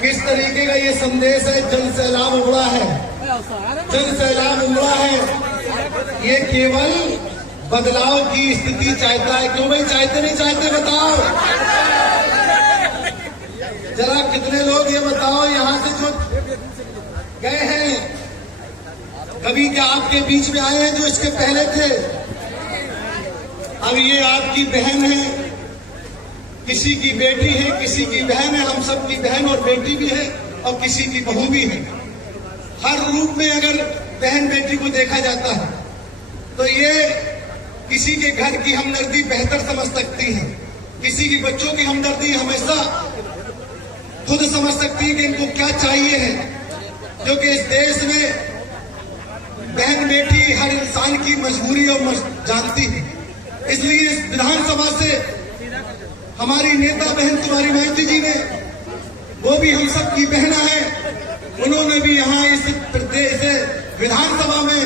किस तरीके का ये संदेश है। जन सैलाब उमड़ा है, जन सैलाब उमड़ा है। ये केवल बदलाव की स्थिति चाहता है। क्यों भाई चाहते नहीं चाहते बताओ जरा, कितने लोग ये बताओ यहां से जो गए हैं, कभी क्या आपके बीच में आए हैं जो इसके पहले थे? अब ये आपकी बहन है, किसी की बेटी है, किसी की बहन है, हम सब की बहन और बेटी भी है और किसी की बहू भी है। हर रूप में अगर बहन बेटी को देखा जाता है तो ये किसी के घर की हमदर्दी बेहतर समझ सकती है, किसी की बच्चों की हमदर्दी हमेशा खुद समझ सकती है कि इनको क्या चाहिए है। क्योंकि इस देश में बहन बेटी हर इंसान की मजबूरी और जानती है। इसलिए इस विधानसभा से हमारी नेता बहन कुमारी माइती जी ने, वो भी हम सब की बहना है, उन्होंने भी यहाँ इस विधानसभा में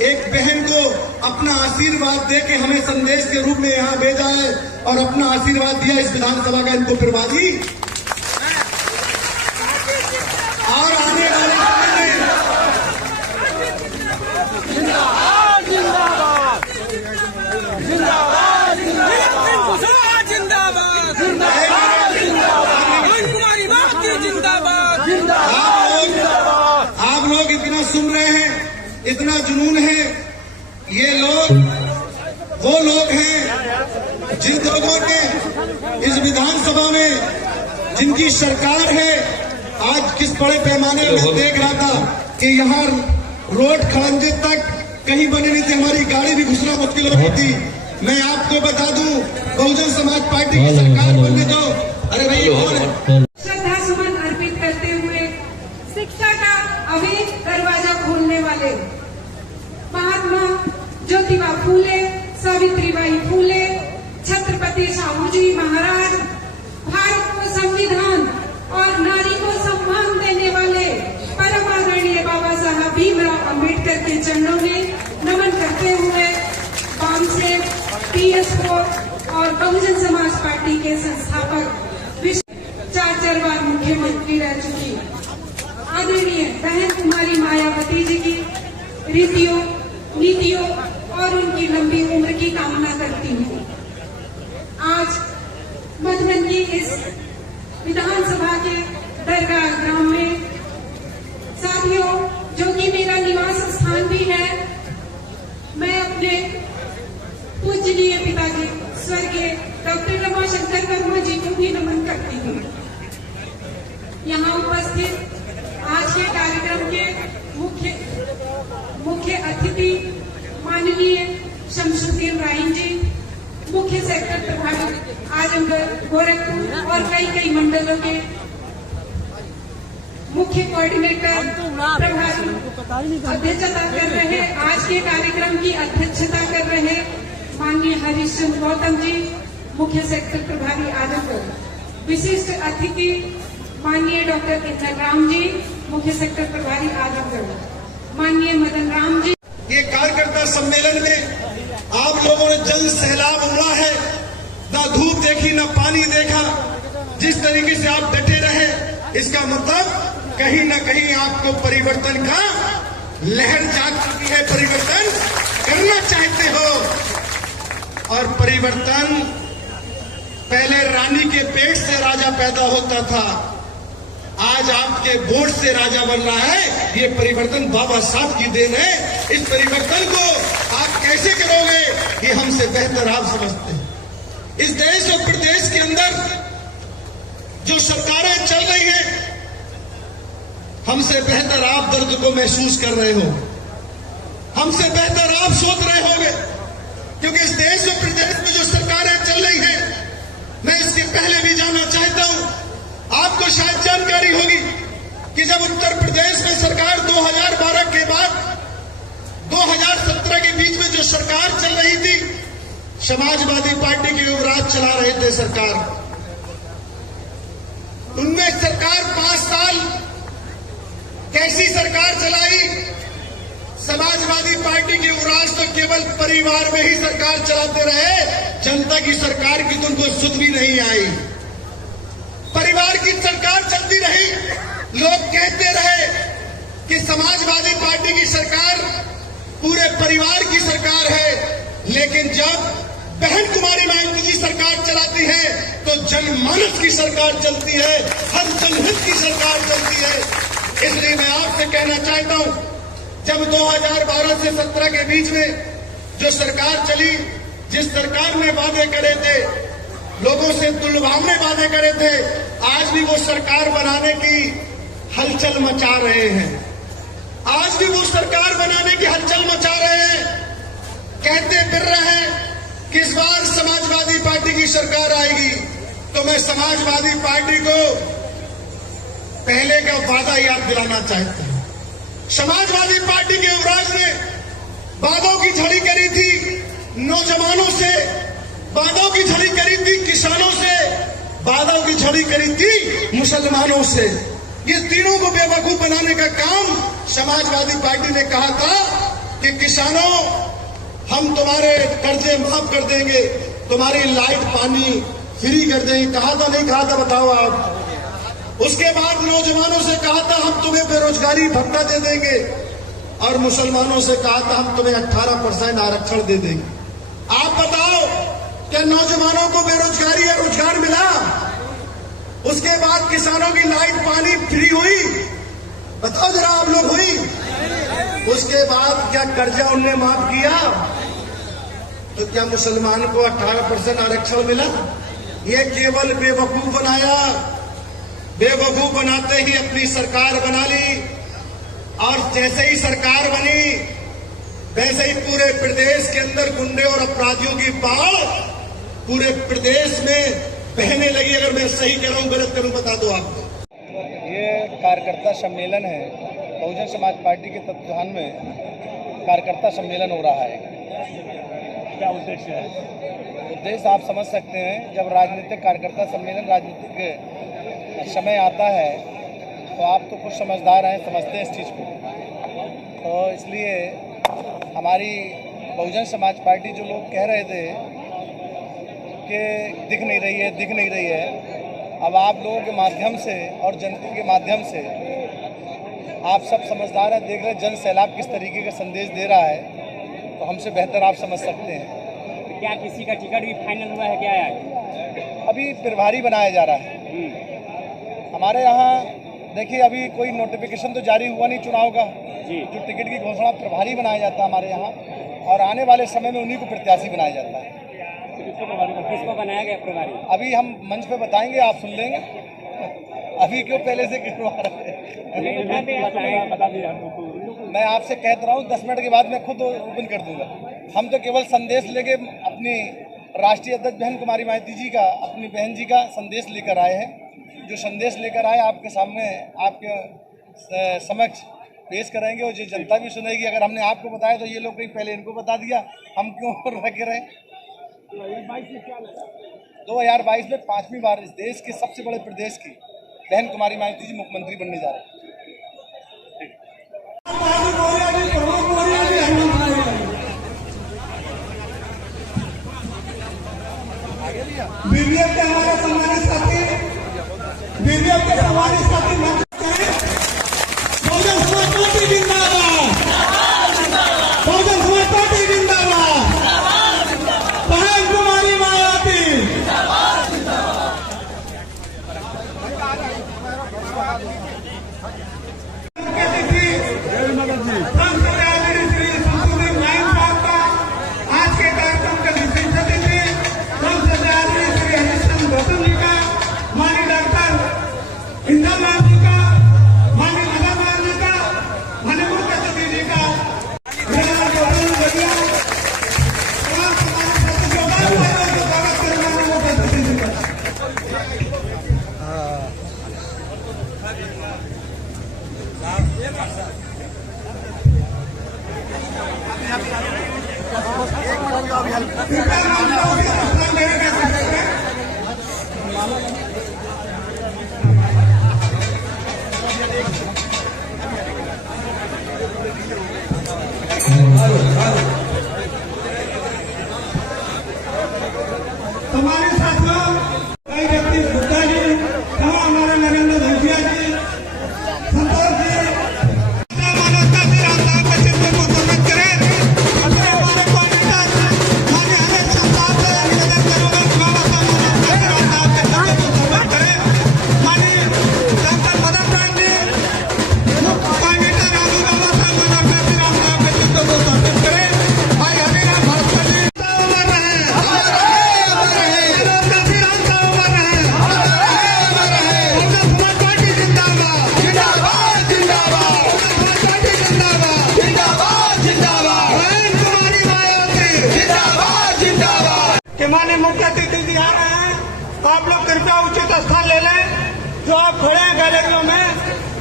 एक बहन को अपना आशीर्वाद दे के हमें संदेश के रूप में यहाँ भेजा है और अपना आशीर्वाद दिया इस विधानसभा का इनको प्रभारी। और आने वाले आप लोग इतना सुन रहे हैं, इतना जुनून है। ये लोग वो लोग हैं जिन लोगों ने इस विधानसभा में जिनकी सरकार है। आज किस बड़े पैमाने में देख रहा था कि यहाँ रोड खड़ंजे तक कहीं बनी नहीं थी, हमारी गाड़ी भी घुसना मुश्किल हो गई थी। मैं आपको बता दूं, बहुजन समाज पार्टी की सरकार बनने दो। अरे भाई श्रद्धा सुमन अर्पित करते हुए शिक्षा का अवैध दरवाजा खोलने वाले महात्मा ज्योतिबा फूले, सावित्रीबाई फूले, छत्रपति शाहूजी महाराज, भारत को संविधान और नारी को सम्मान देने वाले परम आदरणीय बाबा साहब भीमराव अम्बेडकर के चरणों में नमन करते हुए बामसेन, PS4 और बहुजन समाज पार्टी के संस्थापक, चार बार मुख्यमंत्री रह चुकी आदरणीय बहन कुमारी मायावती जी की रीतियों, नीतियों और उनकी लंबी उम्र की कामना करती हूँ। आज मधुबन की इस विधानसभा के दरगाह ग्राम में साथियों, जो कि मेरा निवास स्थान भी है, मैं अपने पूजनीय पिताजी स्वर्गीय डॉक्टर रमाशंकर वर्मा जी को भी नमन करती हूँ। यहाँ उपस्थित आज के कार्यक्रम के मुख्य अतिथि माननीय शमशुद्दीन राइन जी, मुख्य सेक्टर प्रभारी आजमगढ़, गोरखपुर और कई मंडलों के मुख्य कोऑर्डिनेटर प्रभारी अध्यक्षता कर रहे, आज के कार्यक्रम की अध्यक्षता कर रहे माननीय हरीशचंद्र गौतम जी, मुख्य सेक्टर प्रभारी आजमगढ़, विशिष्ट अतिथि माननीय डॉक्टर इंदर राम जी, मुख्य सेक्टर प्रभारी आजमगढ़, माननीय मदन राम जी। ये कार्यकर्ता सम्मेलन में आप लोगों ने जन सैलाब उमड़ा है, ना धूप देखी ना पानी देखा। जिस तरीके से आप डटे रहे, इसका मतलब कहीं ना कहीं आपको परिवर्तन का लहर जाग चुकी है, परिवर्तन करना चाहते हो। और परिवर्तन पहले रानी के पेट से राजा पैदा होता था, आज आपके वोट से राजा बन रहा है। ये परिवर्तन बाबा साहब की देन है। इस परिवर्तन को आप कैसे करोगे, ये हमसे बेहतर आप समझते हैं। इस देश और प्रदेश के अंदर जो सरकारें चल रही हैं, हमसे बेहतर आप दर्द को महसूस कर रहे हो, हमसे बेहतर आप सोच रहे होंगे। क्योंकि इस देश और प्रदेश में जो सरकारें चल रही हैं, मैं इसके पहले भी जानना चाहता हूं, आपको शायद जानकारी होगी कि जब उत्तर प्रदेश में सरकार 2012 के बाद 2017 के बीच में जो सरकार चल रही थी, समाजवादी पार्टी के युवराज चला रहे थे सरकार। उनमें सरकार 5 साल कैसी सरकार चलाई? समाजवादी पार्टी के युवराज तो केवल परिवार में ही सरकार चलाते रहे, जनता की सरकार की तो उनको सुध भी नहीं आई। परिवार की सरकार चलती रही, परिवार की सरकार है, लेकिन जब बहन कुमारी मायावती जी सरकार चलाती है तो जनमानस की सरकार चलती है, हर जनहित की सरकार चलती है। इसलिए मैं आपसे कहना चाहता हूं, जब 2012 से 17 के बीच में जो सरकार चली, जिस सरकार ने वादे करे थे, लोगों से तुलवाने वादे करे थे, आज भी वो सरकार बनाने की हलचल मचा रहे हैं। आज भी वो सरकार बनाने की हलचल मचा रहे हैं। कहते फिर रहे हैं कि इस बार समाजवादी पार्टी की सरकार आएगी, तो मैं समाजवादी पार्टी को पहले का वादा याद दिलाना चाहता हूं। समाजवादी पार्टी के युवराज ने वादों की झड़ी करी थी नौजवानों से, वादों की झड़ी करी थी किसानों से, वादों की झड़ी करी थी मुसलमानों से। ये तीनों को बेवकूफ बनाने का काम समाजवादी पार्टी ने कहा था कि किसानों, हम तुम्हारे कर्जे माफ कर देंगे, तुम्हारी लाइट पानी फ्री कर देंगे। कहा था नहीं कहा था, बताओ आप। उसके बाद नौजवानों से कहा था हम तुम्हें बेरोजगारी भत्ता दे देंगे, और मुसलमानों से कहा था हम तुम्हें 18% आरक्षण दे देंगे। आप बताओ, क्या नौजवानों को बेरोजगारी या रोजगार मिला? उसके बाद किसानों की लाइट पानी फ्री हुई? बताओ जरा आप लोग, हुई? उसके बाद क्या कर्जा उनने माफ किया? तो क्या मुसलमान को 18% आरक्षण मिला? ये केवल बेवकूफ बनाया, बेवकूफ बनाते ही अपनी सरकार बना ली, और जैसे ही सरकार बनी वैसे ही पूरे प्रदेश के अंदर गुंडे और अपराधियों की बाढ़ पूरे प्रदेश में बहने लगी। अगर मैं सही कह रहा हूं, गलत करूं, बता दो आपको। ये कार्यकर्ता सम्मेलन है, बहुजन समाज पार्टी के तत्वाधान में कार्यकर्ता सम्मेलन हो रहा है। क्या उद्देश्य है? उद्देश्य आप समझ सकते हैं, जब राजनीतिक कार्यकर्ता सम्मेलन राजनीतिक समय आता है तो आप तो कुछ समझदार हैं, समझते हैं इस चीज़ को। तो इसलिए हमारी बहुजन समाज पार्टी, जो लोग कह रहे थे कि दिख नहीं रही है, दिख नहीं रही है, अब आप लोगों के माध्यम से और जनता के माध्यम से आप सब समझदार हैं, देख रहे हैं जन सैलाब किस तरीके का संदेश दे रहा है, तो हमसे बेहतर आप समझ सकते हैं। तो क्या किसी का टिकट भी फाइनल हुआ है क्या? है अभी प्रभारी बनाया जा रहा है हमारे यहाँ। देखिए, अभी कोई नोटिफिकेशन तो जारी हुआ नहीं चुनाव का, जो टिकट की घोषणा प्रभारी बनाया जाता है हमारे यहाँ, और आने वाले समय में उन्हीं को प्रत्याशी बनाया जाता है। किसको बनाया गया प्रभारी? अभी हम मंच पे बताएंगे, आप सुन लेंगे। अभी क्यों पहले से गिरवा रहे हैं? मैं आपसे कहता रहा हूँ, 10 मिनट के बाद मैं खुद ओपन कर दूंगा। हम तो केवल संदेश लेके अपनी राष्ट्रीय अध्यक्ष बहन कुमारी मायावती जी का, अपनी बहन जी का संदेश लेकर आए हैं। जो संदेश लेकर आए आपके सामने, आपके समक्ष पेश करेंगे, और जो जनता भी सुनेगी। अगर हमने आपको बताया तो ये लोग कहीं पहले इनको बता दिया, हम क्यों रखे रहे? 2022 में 5वीं बार इस देश के सबसे बड़े प्रदेश की बहन कुमारी मायावती जी मुख्यमंत्री बनने जा रहे हैं। बीबीएफ के हमारे सम्मानित साथी, बीबीएफ के सम्मानित साथी बहुजन समाज पार्टी जिंदाबाद, बहुजन समाज पार्टी जिंदाबाद, बहन कुमारी मायावती। आज के कार्यक्रम के विशेष अतिथि गौतम जी का, माननीय डॉक्टर इंद्रलाल जी का, माननीय मदन जी का, माननीय मुख्य सचिव जी का, हमारे साथियों, कई व्यक्ति गुप्ता जी, हमारे नरेंद्र धनखिया जी, संतोष जी, मानवता से रामदास के चित्र को सम्मिलित करें।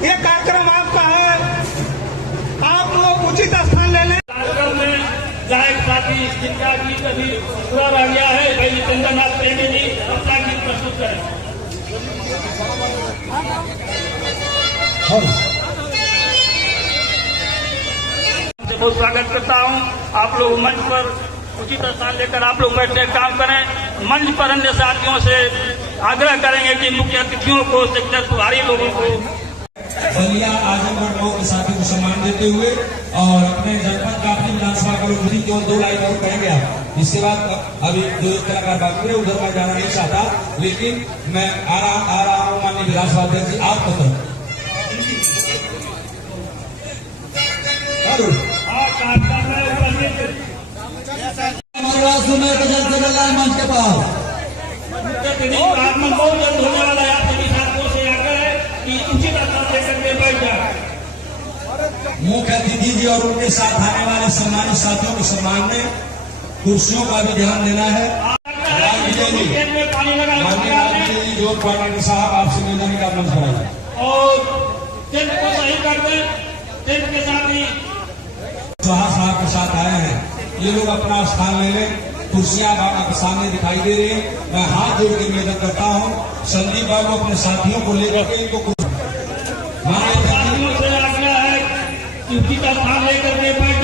ये कार्यक्रम आपका है, आप लोग उचित स्थान ले लें। कार्यक्रम में गायक साथी जिनका गीत अभी पूरा रह गया है, भाई जितेंद्र नाथ प्रेमी जी अपना गीत प्रस्तुत करें। बहुत स्वागत करता हूं। आप लोग मंच पर उचित स्थान लेकर आप लोग बैठने का काम करें। मंच पर अन्य साथियों से आग्रह करेंगे कि मुख्य अतिथियों को, सेक्टर प्रभारी लोगों को बलिया आजमगढ़ गांव के साथी को सम्मान देते हुए और अपने जनपद काफी विधानसभा का लोग केवल 2 लाइन और कहेंगे आप। इसके बाद अभी 2 कलाकार बाकी है, उधर मैं जाना नहीं चाहता, लेकिन मैं आ रहा हूँ माननीय विधानसभा अध्यक्ष जी आपको तरफ। मंच के पास आगमन बहुत जल्द होने वाला है। आप सभी साथियों से आग्रह है कि उचित स्थान लेकर के बैठ जाए। मुख्य अतिथि जी और उनके साथ आने वाले सम्मानित साथियों के सम्मान में कुर्सियों का भी ध्यान देना है। पानी लगा माननीय जो कोऑर्डिनेटर साहब आपसे निवेदन का मंच कराइए और टेंट को सही कर दें। टेंट के साथ ही साहब के साथ आए हैं, ये लोग अपना स्थान ले लें। कुर्सियां आपके सामने दिखाई दे रही है। मैं हाथ जोड़ के निवेदन करता हूं, संदीप बाबू अपने साथियों को लेकर के इनको साथियों से आग्रह है कि उचित स्थान लेकर के बैठ